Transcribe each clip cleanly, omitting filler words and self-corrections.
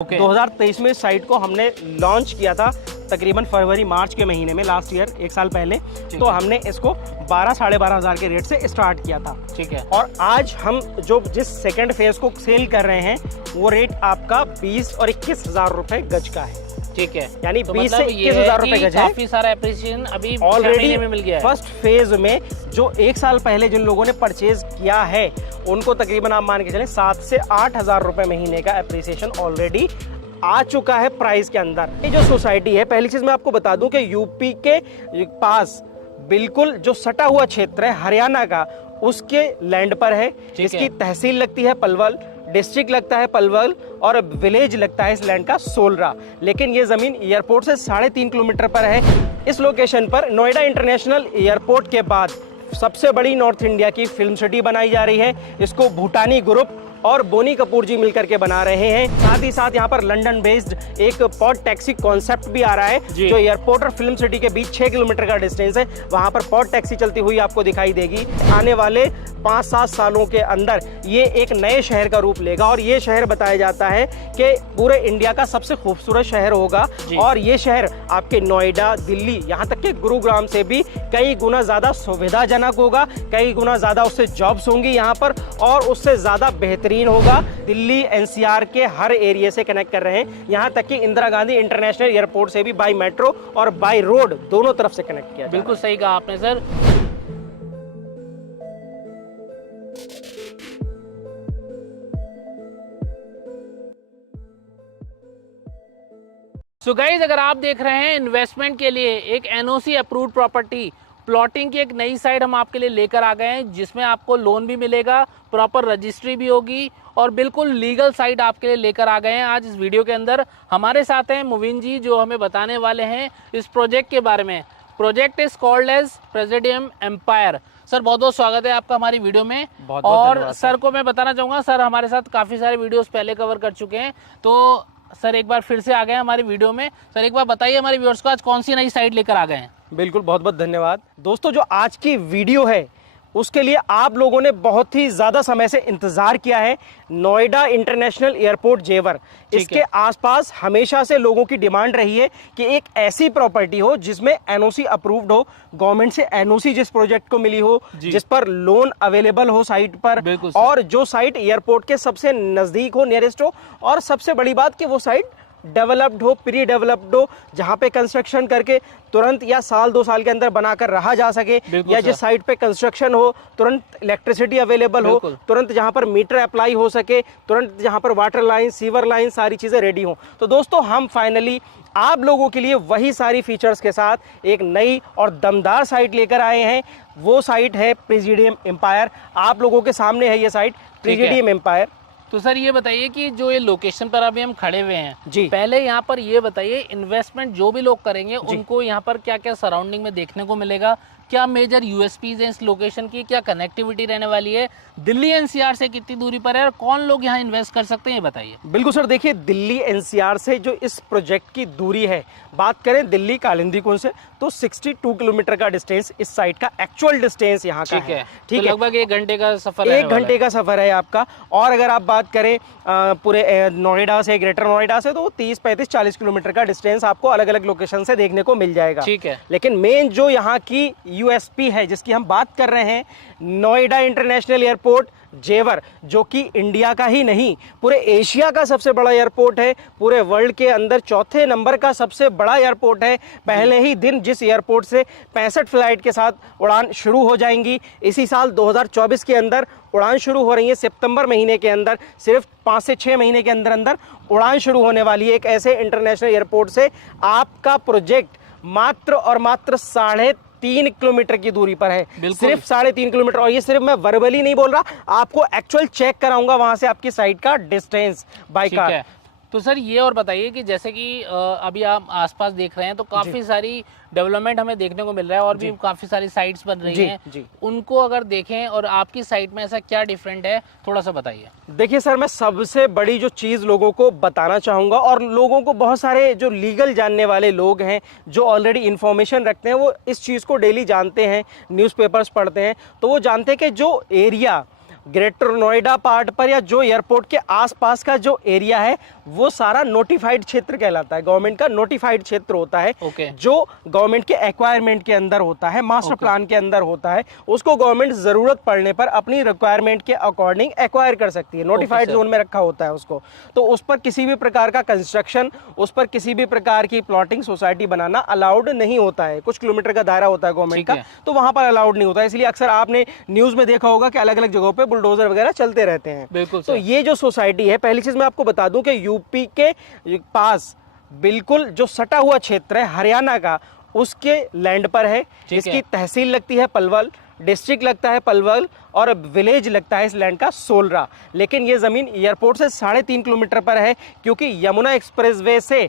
2023 में इस साइट को हमने लॉन्च किया था तकरीबन फरवरी मार्च के महीने में, लास्ट ईयर, एक साल पहले। तो हमने इसको 12 साढ़े 12 हज़ार के रेट से स्टार्ट किया था। ठीक है। और आज हम जो जिस सेकंड फेज को सेल कर रहे हैं वो रेट आपका 20 और 21 हज़ार रुपए गज का है। ठीक है, यानी तो 20 मतलब से 21 हज़ार रुपए गज है। काफी सारा एप्रिसिएशन अभी ऑलरेडी में मिल गया है। फर्स्ट फेज में जो एक साल पहले जिन लोगों ने परचेज किया है उनको तकरीबन आप मान के चलें 7 से 8 हज़ार रुपए महीने का एप्रिसिएशन ऑलरेडी आ चुका है प्राइस के अंदर। ये जो सोसाइटी है, पहली चीज मैं आपको बता दूं कि यूपी के पास बिल्कुल जो सटा हुआ क्षेत्र है हरियाणा का, उसके लैंड पर है। इसकी तहसील लगती है पलवल, डिस्ट्रिक्ट लगता है पलवल और विलेज लगता है इस लैंड का सोलरा। लेकिन ये जमीन एयरपोर्ट से 3.5 किलोमीटर पर है। इस लोकेशन पर नोएडा इंटरनेशनल एयरपोर्ट के बाद सबसे बड़ी नॉर्थ इंडिया की फिल्म सिटी बनाई जा रही है। इसको भूटानी ग्रुप और बोनी कपूर जी मिलकर के बना रहे हैं। साथ ही साथ यहाँ पर लंदन बेस्ड एक पॉड टैक्सी कॉन्सेप्ट भी आ रहा है, जो एयरपोर्ट और फिल्म सिटी के बीच 6 किलोमीटर का डिस्टेंस है। वहाँ पर पॉड टैक्सी चलती हुई आपको दिखाई देगी। आने वाले 5-7 सालों के अंदर ये एक नए शहर का रूप लेगा और ये शहर बताया जाता है कि पूरे इंडिया का सबसे खूबसूरत शहर होगा। और ये शहर आपके नोएडा, दिल्ली, यहाँ तक कि गुरुग्राम से भी कई गुना ज्यादा सुविधाजनक होगा, कई गुना ज्यादा उससे जॉब्स होंगी यहाँ पर, और उससे ज्यादा बेहतरीन होगा। दिल्ली एनसीआर के हर एरिया से कनेक्ट कर रहे हैं, यहाँ तक कि इंदिरा गांधी इंटरनेशनल एयरपोर्ट से भी बाय मेट्रो और बाय रोड दोनों तरफ से कनेक्ट किया। बिल्कुल सही कहा आपने सर। सो गाइस, अगर आप देख रहे हैं इन्वेस्टमेंट के लिए एक एनओसी अप्रूव्ड प्रॉपर्टी प्लॉटिंग की एक नई साइट हम आपके लिए लेकर आ गए हैं, जिसमें आपको लोन भी मिलेगा, प्रॉपर रजिस्ट्री भी होगी और बिल्कुल लीगल साइट आपके लिए लेकर आ गए हैं। आज इस वीडियो के अंदर हमारे साथ हैं मुविन जी, जो हमें बताने वाले हैं इस प्रोजेक्ट के बारे में। Project is called as Presidium Empire. Sir, बहुत बहुत स्वागत है आपका हमारी वीडियो में। और सर को मैं बताना चाहूँगा, सर हमारे साथ काफ़ी सारे वीडियोज़ पहले कवर कर चुके हैं, तो सर एक बार फिर से आ गए हमारी वीडियो में। सर एक बार बताइए हमारे व्यूअर्स को आज कौन सी नई साइट लेकर आ गए हैं। बिल्कुल, बहुत बहुत धन्यवाद दोस्तों। जो आज की वीडियो है उसके लिए आप लोगों ने बहुत ही ज़्यादा समय से इंतज़ार किया है। नोएडा इंटरनेशनल एयरपोर्ट जेवर, इसके आसपास हमेशा से लोगों की डिमांड रही है कि एक ऐसी प्रॉपर्टी हो जिसमें एनओसी अप्रूव्ड हो, गवर्नमेंट से एनओसी जिस प्रोजेक्ट को मिली हो, जिस पर लोन अवेलेबल हो साइट पर, और जो साइट एयरपोर्ट के सबसे नज़दीक हो, नियरेस्ट हो, और सबसे बड़ी बात कि वो साइट डेवलप्ड हो, प्री डेवलप्ड हो, जहां पे कंस्ट्रक्शन करके तुरंत या साल 2 साल के अंदर बनाकर रहा जा सके, या जिस साइट पे कंस्ट्रक्शन हो तुरंत इलेक्ट्रिसिटी अवेलेबल हो, तुरंत जहां पर मीटर अप्लाई हो सके, तुरंत जहां पर वाटर लाइन, सीवर लाइन, सारी चीज़ें रेडी हो। तो दोस्तों, हम फाइनली आप लोगों के लिए वही सारी फीचर्स के साथ एक नई और दमदार साइट लेकर आए हैं। वो साइट है प्रेसिडियम एम्पायर। आप लोगों के सामने है ये साइट प्रेसिडियम एम्पायर। तो सर ये बताइए कि जो ये लोकेशन पर अभी हम खड़े हुए हैं, जी, पहले यहाँ पर ये बताइए इन्वेस्टमेंट जो भी लोग करेंगे उनको यहाँ पर क्या क्या सराउंडिंग में देखने को मिलेगा, क्या मेजर यूएसपीज हैं इस लोकेशन की, क्या कनेक्टिविटी रहने वाली है, दिल्ली एनसीआर से कितनी दूरी पर है और कौन लोग यहाँ इन्वेस्ट कर सकते हैं, ये बताइए। बिल्कुल सर, देखिए दिल्ली एनसीआर से जो इस प्रोजेक्ट की दूरी है, बात करें दिल्ली कालिंदी कुंज से, तो 62 किलोमीटर का डिस्टेंस इस साइट का एक्चुअल डिस्टेंस यहाँ का है। ठीक है, लगभग 1 घंटे का सफर, 1 घंटे का सफर है आपका। और अगर आप बात करें पूरे नोएडा से, ग्रेटर नोएडा से, तो 30, 35, 40 किलोमीटर का डिस्टेंस आपको अलग अलग लोकेशन से देखने को मिल जाएगा। ठीक है, लेकिन मेन जो यहाँ की यूएसपी है जिसकी हम बात कर रहे हैं, नोएडा इंटरनेशनल एयरपोर्ट जेवर, जो कि इंडिया का ही नहीं पूरे एशिया का सबसे बड़ा एयरपोर्ट है, पूरे वर्ल्ड के अंदर 4थे नंबर का सबसे बड़ा एयरपोर्ट है। पहले ही दिन जिस एयरपोर्ट से 65 फ्लाइट के साथ उड़ान शुरू हो जाएंगी, इसी साल 2024 के अंदर उड़ान शुरू हो रही है। सितंबर महीने के अंदर, सिर्फ 5 से 6 महीने के अंदर अंदर उड़ान शुरू होने वाली है एक ऐसे इंटरनेशनल एयरपोर्ट से। आपका प्रोजेक्ट मात्र और मात्र 3.5 किलोमीटर की दूरी पर है, सिर्फ 3.5 किलोमीटर। और ये सिर्फ मैं वर्बली नहीं बोल रहा, आपको एक्चुअल चेक कराऊंगा वहां से आपकी साइट का डिस्टेंस बाय कार। तो सर ये और बताइए कि जैसे कि अभी आप आसपास देख रहे हैं तो काफी सारी डेवलपमेंट हमें देखने को मिल रहा है और भी काफी सारी साइट्स बन रही हैं। उनको अगर देखें और आपकी साइट में ऐसा क्या डिफरेंट है, थोड़ा सा बताइए। देखिए सर, मैं सबसे बड़ी जो चीज़ लोगों को बताना चाहूँगा, और लोगों को बहुत सारे जो लीगल जानने वाले लोग हैं, जो ऑलरेडी इन्फॉर्मेशन रखते हैं, वो इस चीज़ को डेली जानते हैं, न्यूज़पेपर्स पढ़ते हैं, तो वो जानते हैं कि जो एरिया ग्रेटर नोएडा पार्ट पर या जो एयरपोर्ट के आसपास का जो एरिया है वो सारा नोटिफाइड क्षेत्र कहलाता है। गवर्नमेंट का नोटिफाइड क्षेत्र होता है जो गवर्नमेंट के एक्वायरमेंट के अंदर होता है, मास्टर प्लान के अंदर होता है। उसको गवर्नमेंट जरूरत पड़ने पर अपनी रिक्वायरमेंट के अकॉर्डिंग एक्वायर कर सकती है। नोटिफाइड जोन में रखा होता है उसको, तो उस पर किसी भी प्रकार का कंस्ट्रक्शन, उस पर किसी भी प्रकार की प्लॉटिंग सोसाइटी बनाना अलाउड नहीं होता है। कुछ किलोमीटर का दायरा होता है गवर्नमेंट का, तो वहां पर अलाउड नहीं होता है। इसलिए अक्सर आपने न्यूज में देखा होगा कि अलग अलग जगहों पे बुलडोजर वगैरह चलते रहते हैं। बिल्कुल। तो ये जो सोसाइटी है, पहली चीज मैं आपको बता दूं कि यूपी के पास बिल्कुल जो सटा हुआ क्षेत्र है हरियाणा का, उसके लैंड पर है। इसकी तहसील लगती है पलवल, डिस्ट्रिक्ट लगता है पलवल और विलेज लगता है इस लैंड का सोलरा। लेकिन ये जमीन एयरपोर्ट से 3.5 किलोमीटर पर है, क्योंकि यमुना एक्सप्रेसवे से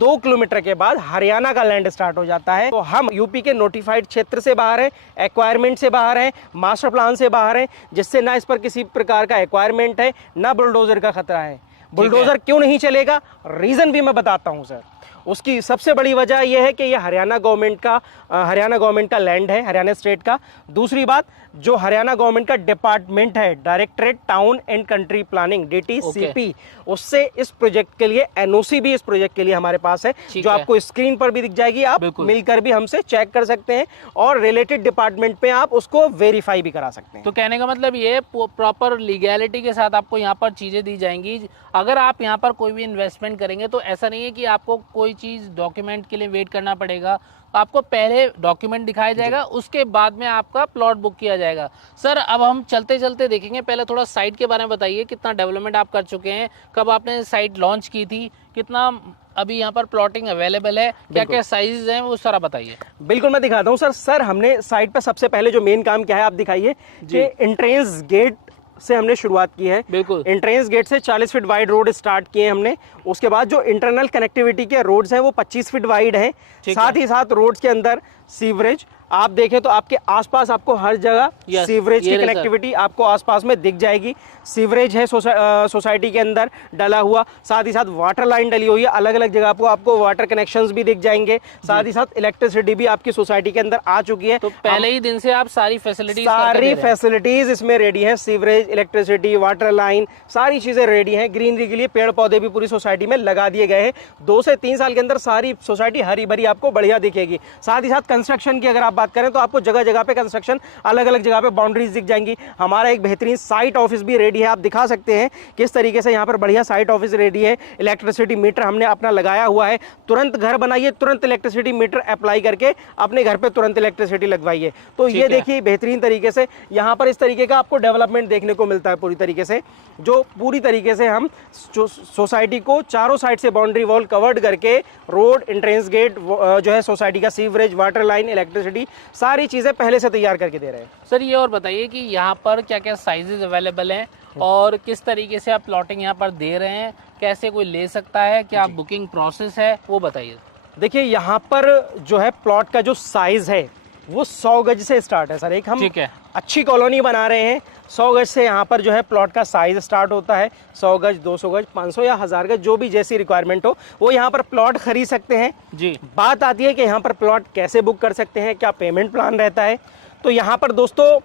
2 किलोमीटर के बाद हरियाणा का लैंड स्टार्ट हो जाता है। तो हम यूपी के नोटिफाइड क्षेत्र से बाहर हैं, एक्वायरमेंट से बाहर हैं, मास्टर प्लान से बाहर हैं, जिससे ना इस पर किसी प्रकार का एक्वायरमेंट है, ना बुलडोजर का खतरा है। बुलडोजर क्यों नहीं चलेगा, रीजन भी मैं बताता हूं सर। उसकी सबसे बड़ी वजह यह है कि यह हरियाणा गवर्नमेंट का लैंड है, हरियाणा स्टेट का। दूसरी बात, जो हरियाणा गवर्नमेंट का डिपार्टमेंट है, directorate town and country planning, DTCP, उससे इस प्रोजेक्ट के लिए NOC भी इस प्रोजेक्ट के लिए हमारे पास है, जो आपको स्क्रीन पर भी दिख जाएगी। आप मिलकर भी हमसे चेक कर सकते हैं और रिलेटेड डिपार्टमेंट पे आप उसको वेरीफाई भी करा सकते हैं। तो कहने का मतलब ये प्रॉपर लीगैलिटी के साथ आपको यहाँ पर चीजें दी जाएंगी। अगर आप यहाँ पर कोई भी इन्वेस्टमेंट करेंगे तो ऐसा नहीं है कि आपको कोई चीज डॉक्यूमेंट के लिए वेट करना पड़ेगा। आपको पहले डॉक्यूमेंट दिखाया जाएगा, उसके बाद में आपका प्लॉट बुक किया जाएगा। सर अब हम चलते चलते देखेंगे, पहले थोड़ा साइट के बारे में बताइए, कितना डेवलपमेंट आप कर चुके हैं, कब आपने साइट लॉन्च की थी, कितना अभी यहाँ पर प्लॉटिंग अवेलेबल है, क्या क्या साइज हैं, वो सारा बताइए। बिल्कुल मैं दिखाता हूँ सर हमने साइट पर सबसे पहले जो मेन काम क्या है आप दिखाइए कि एंट्रेंस गेट से हमने शुरुआत की है। बिल्कुल, एंट्रेंस गेट से 40 फीट वाइड रोड स्टार्ट किए हमने। उसके बाद जो इंटरनल कनेक्टिविटी के रोड्स हैं वो 25 फीट वाइड हैं। साथ ही साथ रोड्स के अंदर सीवरेज आप देखें तो आपके आसपास आपको हर जगह सीवरेज की कनेक्टिविटी आपको आसपास में दिख जाएगी। सीवरेज है सोसाइटी के अंदर डला हुआ, साथ ही साथ वाटर लाइन डली हुई है। अलग अलग जगह आपको वाटर कनेक्शंस भी दिख जाएंगे। साथ ही साथ इलेक्ट्रिसिटी भी आपकी सोसाइटी के अंदर आ चुकी है। तो पहले ही दिन से आप सारी फैसिलिटीज इसमें रेडी है। सीवरेज, इलेक्ट्रिसिटी, वाटर लाइन, सारी चीजें रेडी हैं। ग्रीनरी के लिए पेड़ पौधे भी पूरी सोसाइटी में लगा दिए गए हैं। 2 से 3 साल के अंदर सारी सोसाइटी हरी भरी आपको बढ़िया दिखेगी। साथ ही साथ कंस्ट्रक्शन की अगर आप बात करें तो आपको जगह जगह पे कंस्ट्रक्शन, अलग अलग जगह पे बाउंड्रीज दिख जाएंगी। हमारा एक बेहतरीन साइट ऑफिस भी रेडी है, आप दिखा सकते हैं किस तरीके से यहाँ पर बढ़िया साइट ऑफिस रेडी है। इलेक्ट्रिसिटी मीटर हमने अपना लगाया हुआ है। तुरंत घर बनाइए, तुरंत इलेक्ट्रिसिटी मीटर अप्लाई करके अपने घर पे तुरंत इलेक्ट्रिसिटी लगवाइए। तो ये देखिए बेहतरीन तरीके से यहाँ पर इस तरीके का आपको डेवलपमेंट देखने को मिलता है पूरी तरीके से, जो पूरी तरीके से हम सोसाइटी को चारों साइड से बाउंड्री वॉल कवर्ड करके रोड, एंट्रेंस गेट जो है सोसाइटी का, सीवरेज, वाटर लाइन, इलेक्ट्रिसिटी, सारी चीजें पहले से तैयार करके दे रहे हैं। सर ये और बताइए कि यहाँ पर क्या क्या साइजेस अवेलेबल हैं और किस तरीके से आप प्लॉटिंग यहाँ पर दे रहे हैं, कैसे कोई ले सकता है, क्या बुकिंग प्रोसेस है, वो बताइए। देखिए यहाँ पर जो है प्लॉट का जो साइज है वो 100 गज से स्टार्ट है सर। एक हम अच्छी कॉलोनी बना रहे हैं, 100 गज से यहाँ पर जो है प्लॉट का साइज स्टार्ट होता है। 100 गज, 200 गज, 500 या 1000 गज, जो भी जैसी रिक्वायरमेंट हो वो यहाँ पर प्लॉट खरीद सकते हैं जी। बात आती है कि यहाँ पर प्लॉट कैसे बुक कर सकते हैं, क्या पेमेंट प्लान रहता है। तो यहाँ पर दोस्तों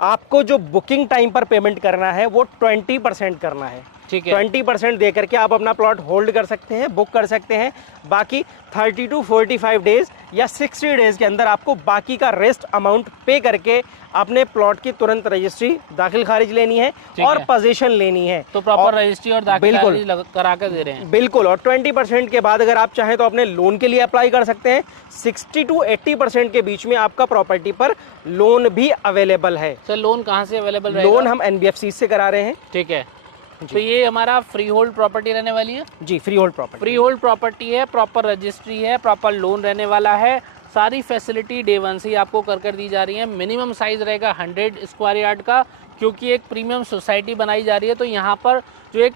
आपको जो बुकिंग टाइम पर पेमेंट करना है वो 20% करना है। 20% दे करके आप अपना प्लॉट होल्ड कर सकते हैं, बुक कर सकते हैं। बाकी 30 to 45 डेज या 60 डेज के अंदर आपको बाकी का रेस्ट अमाउंट पे करके अपने प्लॉट की तुरंत रजिस्ट्री दाखिल खारिज लेनी है और पोजीशन लेनी है। तो प्रॉपर रजिस्ट्री और दाखिल खारिज करा कर दे रहे हैं। बिल्कुल। और 20% के बाद अगर आप चाहें तो अपने लोन के लिए अप्लाई कर सकते हैं। 60 to 80% के बीच में आपका प्रॉपर्टी पर लोन भी अवेलेबल है। सर लोन कहाँ से अवेलेबल रहेगा? लोन हम NBFC से करा रहे हैं। ठीक है। तो ये हमारा फ्री होल्ड प्रॉपर्टी रहने वाली है जी। फ्री होल्ड प्रॉपर्टी है, प्रॉपर रजिस्ट्री है, प्रॉपर लोन रहने वाला है। सारी फैसिलिटी डे 1 से ही आपको कर दी जा रही है। मिनिमम साइज रहेगा 100 स्क्वायर यार्ड का, क्योंकि एक प्रीमियम सोसाइटी बनाई जा रही है। तो यहाँ पर जो एक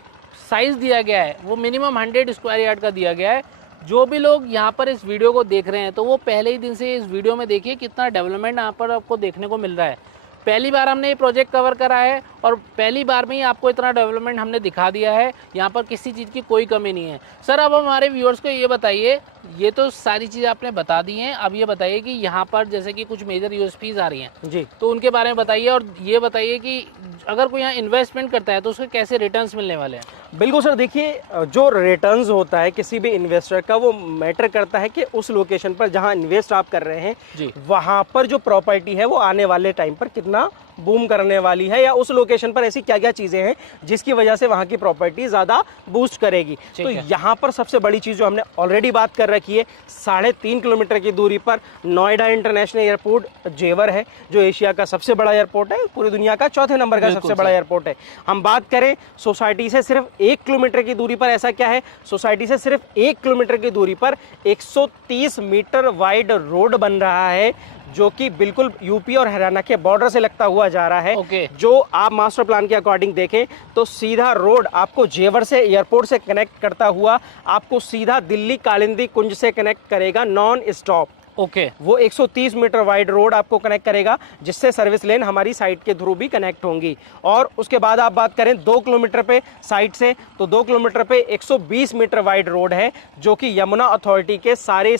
साइज दिया गया है वो मिनिमम 100 स्क्वायर यार्ड का दिया गया है। जो भी लोग यहाँ पर इस वीडियो को देख रहे हैं तो वो पहले ही दिन से इस वीडियो में देखिए कितना डेवलपमेंट यहाँ पर आपको देखने को मिल रहा है। पहली बार हमने ये प्रोजेक्ट कवर करा है और पहली बार में ही आपको इतना डेवलपमेंट हमने दिखा दिया है। यहाँ पर किसी चीज़ की कोई कमी नहीं है। सर अब हमारे व्यूअर्स को ये बताइए, ये तो सारी चीज़ें आपने बता दी हैं। अब ये बताइए कि यहाँ पर जैसे कि कुछ मेजर यूएसपीज आ रही हैं जी, तो उनके बारे में बताइए, और ये बताइए कि अगर कोई यहाँ इन्वेस्टमेंट करता है तो उसके कैसे रिटर्न्स मिलने वाले हैं। बिल्कुल सर। देखिए, जो रिटर्न्स होता है किसी भी इन्वेस्टर का, वो मैटर करता है कि उस लोकेशन पर जहां इन्वेस्ट आप कर रहे हैं जी। वहां पर जो प्रॉपर्टी है वो आने वाले टाइम पर कितना बूम करने वाली है, या उस लोकेशन पर ऐसी क्या क्या चीज़ें हैं जिसकी वजह से वहाँ की प्रॉपर्टी ज़्यादा बूस्ट करेगी। तो यहाँ पर सबसे बड़ी चीज़ जो हमने ऑलरेडी बात कर रखी है, 3.5 किलोमीटर की दूरी पर नोएडा इंटरनेशनल एयरपोर्ट जेवर है, जो एशिया का सबसे बड़ा एयरपोर्ट है, पूरी दुनिया का चौथे नंबर का सबसे बड़ा एयरपोर्ट है। हम बात करें सोसाइटी से सिर्फ 1 किलोमीटर की दूरी पर, ऐसा क्या है, सोसाइटी से सिर्फ 1 किलोमीटर की दूरी पर 130 मीटर वाइड रोड बन रहा है, जो कि बिल्कुल यूपी और हरियाणा के बॉर्डर से लगता हुआ जा रहा है। जो आप मास्टर प्लान के अकॉर्डिंग देखें तो सीधा रोड आपको जेवर से, एयरपोर्ट से कनेक्ट करता हुआ आपको सीधा दिल्ली कालिंदी कुंज से कनेक्ट करेगा नॉन स्टॉप। वो 130 मीटर वाइड रोड आपको कनेक्ट करेगा, जिससे सर्विस लेन हमारी साइट के थ्रू भी कनेक्ट होंगी। और उसके बाद आप बात करें 2 किलोमीटर पे साइट से, तो 2 किलोमीटर पे 120 मीटर वाइड रोड है, जो कि यमुना अथॉरिटी के सारे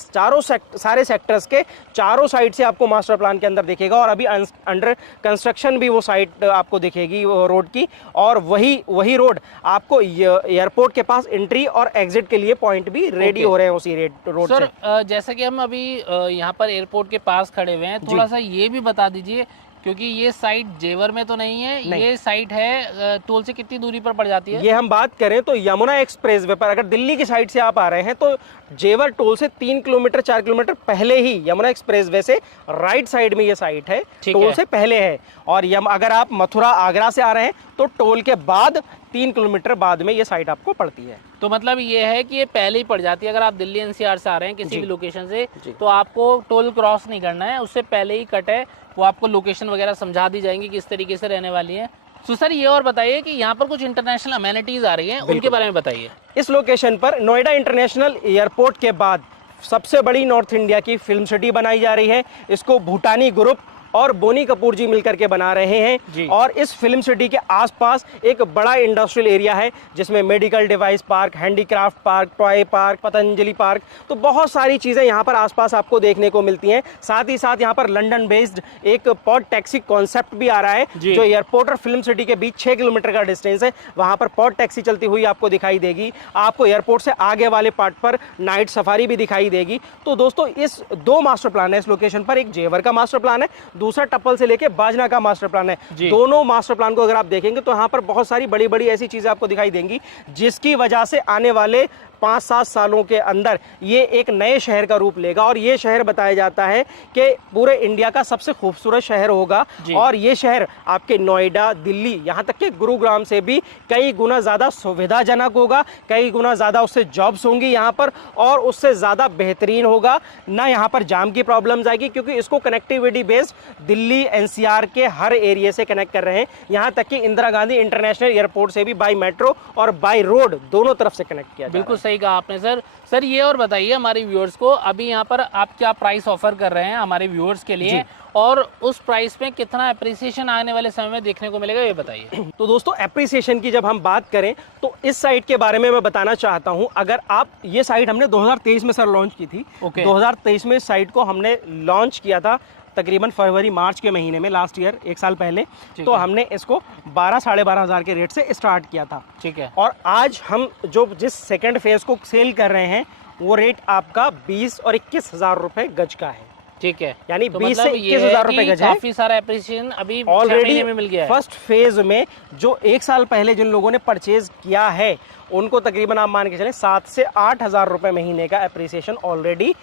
सेक्टर्स के चारों साइड से आपको मास्टर प्लान के अंदर दिखेगा। और अभी अंडर कंस्ट्रक्शन भी वो साइट आपको दिखेगी रोड की। और वही रोड आपको एयरपोर्ट के पास एंट्री और एग्जिट के लिए पॉइंट भी रेडी हो रहे हैं उसी रोड से। सर, जैसे कि हम अभी यहाँ पर एयरपोर्ट के पास खड़े हुए हैं, थोड़ा सा ये भी बता दीजिए, क्योंकि ये साइट जेवर में तो नहीं है, ये साइट है टोल से कितनी दूरी पर पड़ जाती है? ये हम बात करें तो यमुना एक्सप्रेसवे पर, अगर दिल्ली की साइड से आप आ रहे हैं तो जेवर टोल से 3 किलोमीटर 4 किलोमीटर पहले ही यमुना एक्सप्रेसवे से राइट साइड में ये साइट है, टोल से पहले है। और अगर आप मथुरा आगरा से आ रहे हैं तो टोल के बाद 3 किलोमीटर बाद में ये साइट आपको पड़ती है। तो मतलब ये है कि ये पहले ही पड़ जाती है। अगर आप दिल्ली एनसीआर से आ रहे हैं किसी भी लोकेशन से, तो आपको टोल क्रॉस नहीं करना है, उससे पहले ही कट है, वो आपको लोकेशन वगैरह समझा दी जाएंगी किस तरीके से रहने वाली है। तो सर, ये और बताइए कि यहाँ पर कुछ इंटरनेशनल अमेनिटीज आ रही हैं, उनके बारे में बताइए। इस लोकेशन पर नोएडा इंटरनेशनल एयरपोर्ट के बाद सबसे बड़ी नॉर्थ इंडिया की फिल्म सिटी बनाई जा रही है। इसको भूटानी ग्रुप और बोनी कपूर जी मिलकर के बना रहे हैं। और इस फिल्म सिटी के आसपास एक बड़ा इंडस्ट्रियल एरिया है, जिसमें medical device park, handicraft park, toy park, Patanjali park, तो बहुत सारी चीज़ें यहाँ पर आसपास आपको देखने को मिलती हैं। साथ ही साथ यहाँ पर लंदन बेस्ड एक पॉड टैक्सी कॉन्सेप्ट भी आ रहा है, जो एयरपोर्ट और फिल्म सिटी के बीच 6 किलोमीटर का डिस्टेंस है। वहाँ पर पॉड टैक्सी चलती हुई आपको दिखाई देगी। आपको एयरपोर्ट से आगे वाले पार्ट पर नाइट सफारी भी दिखाई देगी। तो दोस्तों, इस 2 मास्टर प्लान है इस लोकेशन पर। एक जेवर का मास्टर प्लान है, दूसरा टप्पल से लेके बाजना का मास्टर प्लान है। दोनों मास्टर प्लान को अगर आप देखेंगे तो यहाँ पर बहुत सारी बड़ी बड़ी ऐसी चीजें आपको दिखाई देंगी, जिसकी वजह से आने वाले 5-7 सालों के अंदर ये एक नए शहर का रूप लेगा। और ये शहर बताया जाता है कि पूरे इंडिया का सबसे खूबसूरत शहर होगा। और ये शहर आपके नोएडा, दिल्ली, यहाँ तक कि गुरुग्राम से भी कई गुना ज़्यादा सुविधाजनक होगा, कई गुना ज़्यादा उससे जॉब्स होंगी यहाँ पर, और उससे ज़्यादा बेहतरीन होगा। ना यहाँ पर जाम की प्रॉब्लम्स आएगी, क्योंकि इसको कनेक्टिविटी बेस्ड दिल्ली एनसीआर के हर एरिया से कनेक्ट कर रहे हैं। यहाँ तक कि इंदिरा गांधी इंटरनेशनल एयरपोर्ट से भी बाई मेट्रो और बाई रोड दोनों तरफ से कनेक्ट किया। बिल्कुल सही कहा आपने सर। सर, ये और बताइए हमारे व्यूअर्स को, अभी यहाँ पर आप क्या प्राइस ऑफर कर रहे हैं हमारे व्यूअर्स के लिए, और उस प्राइस में कितना एप्रिसिएशन आने वाले समय में देखने को मिलेगा, ये बताइए। तो दोस्तों, एप्रिसिएशन की जब हम बात करें तो इस साइट के बारे में मैं बताना चाहता हूं। अगर आप, ये साइट हमने 2023 में सर लॉन्च की थी। 2023 में इस साइट को हमने लॉन्च किया था तकरीबन फरवरी मार्च के महीने में, लास्ट ईयर, 1 साल पहले। तो हमने इसको 12-12.5 हज़ार के रेट से स्टार्ट किया था। ठीक है। और आज हम जिस सेकंड फेज को सेल कर रहे हैं, वो रेट आपका 20 और 21 हज़ार रुपए गज का है। ठीक है, यानी 20 से 21 हज़ार रुपए गज है। काफी सारा एप्रिसिएशन अभी ऑलरेडी में मिल गया है। फर्स्ट फेज में जो 1 साल पहले जिन लोगों ने परचेज किया है, उनको तकरीबन आप मान के चलें 7 से 8 हज़ार रुपए महीने का एप्रिसिएशन ऑलरेडी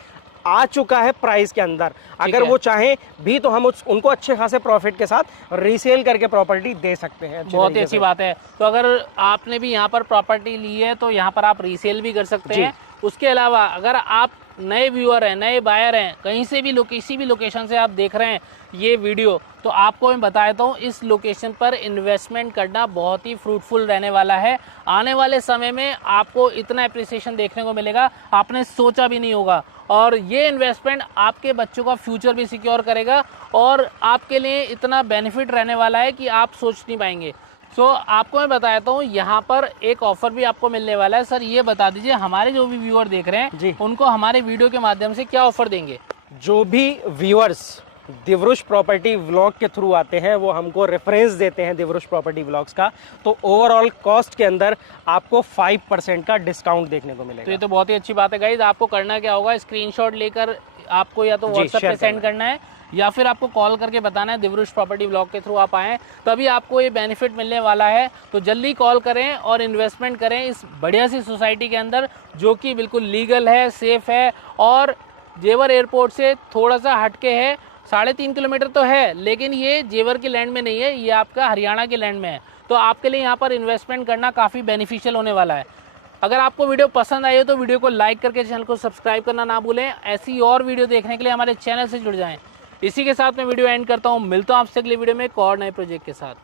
आ चुका है प्राइस के अंदर। अगर वो चाहें भी तो हम उनको अच्छे खासे प्रॉफिट के साथ रीसेल करके प्रॉपर्टी दे सकते हैं। बहुत ही अच्छी बात है। तो अगर आपने भी यहाँ पर प्रॉपर्टी ली है तो यहाँ पर आप रीसेल भी कर सकते हैं। उसके अलावा अगर आप नए व्यूअर हैं, नए बायर हैं, कहीं से भी किसी भी लोकेशन से आप देख रहे हैं ये वीडियो, तो आपको मैं बता देता हूँ, इस लोकेशन पर इन्वेस्टमेंट करना बहुत ही फ्रूटफुल रहने वाला है। आने वाले समय में आपको इतना एप्रिसिएशन देखने को मिलेगा, आपने सोचा भी नहीं होगा। और ये इन्वेस्टमेंट आपके बच्चों का फ्यूचर भी सिक्योर करेगा, और आपके लिए इतना बेनिफिट रहने वाला है कि आप सोच नहीं पाएंगे। सो आपको मैं बताता हूँ, यहाँ पर एक ऑफर भी आपको मिलने वाला है। सर ये बता दीजिए, हमारे जो भी व्यूअर देख रहे हैं जी, उनको हमारे वीडियो के माध्यम से क्या ऑफर देंगे? जो भी व्यूअर्स दिवरुष प्रॉपर्टी व्लॉग के थ्रू आते हैं वो हमको रेफरेंस देते हैं दिवरुष प्रॉपर्टी व्लॉग्स का, तो ओवरऑल कॉस्ट के अंदर आपको 5% का डिस्काउंट देखने को मिलेगा। तो ये तो बहुत ही अच्छी बात है गाइज। आपको करना क्या होगा, स्क्रीनशॉट लेकर आपको या तो जी, व्हाट्सएप पे शेयर सेंड करना है या फिर आपको कॉल करके बताना है दिवरुष प्रॉपर्टी ब्लॉग के थ्रू आप आएँ, तभी आपको ये बेनिफिट मिलने वाला है। तो जल्दी कॉल करें और इन्वेस्टमेंट करें इस बढ़िया सी सोसाइटी के अंदर, जो कि बिल्कुल लीगल है, सेफ है और जेवर एयरपोर्ट से थोड़ा सा हटके है। 3.5 किलोमीटर तो है, लेकिन ये जेवर की लैंड में नहीं है, ये आपका हरियाणा की लैंड में है। तो आपके लिए यहाँ पर इन्वेस्टमेंट करना काफ़ी बेनिफिशियल होने वाला है। अगर आपको वीडियो पसंद आई हो तो वीडियो को लाइक करके चैनल को सब्सक्राइब करना ना भूलें। ऐसी और वीडियो देखने के लिए हमारे चैनल से जुड़ जाएं। इसी के साथ मैं वीडियो एंड करता हूँ। मिलता हूँ आपसे अगले वीडियो में एक और नए प्रोजेक्ट के साथ।